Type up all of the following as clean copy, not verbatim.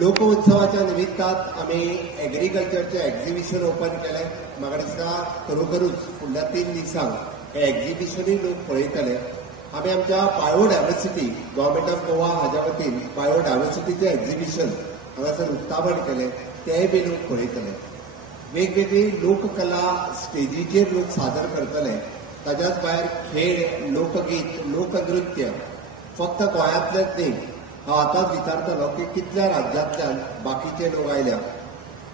लोकोत्सवाच्या निमित्तात आम्ही एग्रीकल्चरचे exhibition open केले. म्हाका दिसता खरोखरूच फुडल्या 3 दिसांक हे एक्झिबिशनूय लोक पळयतले. आम्ही आमच्या बायोडायवर्सिटी गव्हर्नमेंट ऑफ गोवा हाच्या वतीन बायोडायवर्सिटीचे एक्झिबिशन हांगासर उक्तावण केले, तेय बी लोक पळयतले. वेगवेगळी लोककला स्टेजीचेर लोक सादर करतले. ताच्याच भायर खेळ, लोकगीत, लोकनृत्य फक्त गोंयांतलेच न्ही. हांव आतांच विचारतलो की कितल्या राज्यांतल्यान बाकीचे लोक आयल्या.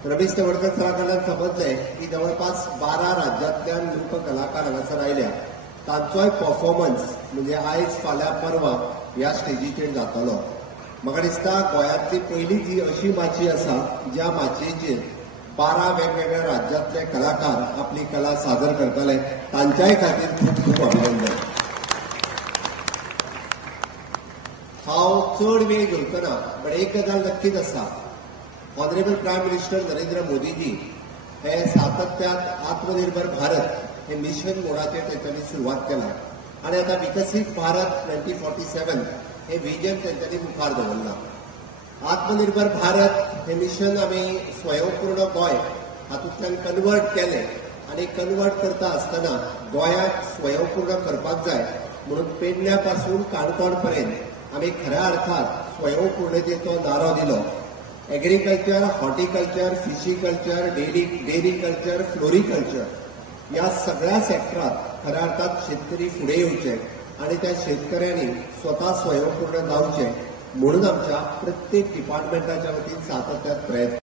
रमेश तवडकर सरा कडल्यान समजले की जवळपास 12 राज्यांतल्यान लोककलाकार हांगासर आयल्या. तांचोय परफॉर्मन्स म्हणजे आयज फाल्यां परवा ह्या स्टेजीचेर जातलो. म्हाका दिसता गोंयांतली पयली जी अशी माची आसा ज्या माचयेचेर 12 वेगवेगळ्या राज्यांतले कलाकार आपली कला सादर करतले. तांच्याय खातीर खूब खूब अभिनंदन. हांव चड वेळ घेवचो पण एक गजाल नक्कीच आसा. Honourable prime minister Narendra Modiji हे सातत्यान आत्मनिर्भर भारत हे मिशन मोडाचेर तेंच्यांनी सुरवात केला आणि आता विकसीत भारत 2047 हे विजन तेंच्यांनी मुखार दवरला. आत्मनिर्भर भारत हे मिशन आमी स्वयंपूर्ण गोंय हातूंतल्यान कन्वर्ट केले आणि कन्वर्ट करता आसतना गोंयाक स्वयंपूर्ण करपाक जाय म्हणून पेडण्या पासून काणकोण पर्यंत आमी खऱ्या अर्थात स्वयंपूर्णतेचो नारो दिलो. Agriculture, horticulture, fishiculture, dairy culture, floriculture ह्या सगळ्या सेक्टरात खऱ्या अर्थात शेतकरी फुडें येवचे आणि त्या शेतकऱ्यांनी स्वता स्वयंपूर्ण जावचे म्हणून आमच्या प्रत्येक डिपार्टमेंटाच्या वतीन सातत्यान प्रयत्न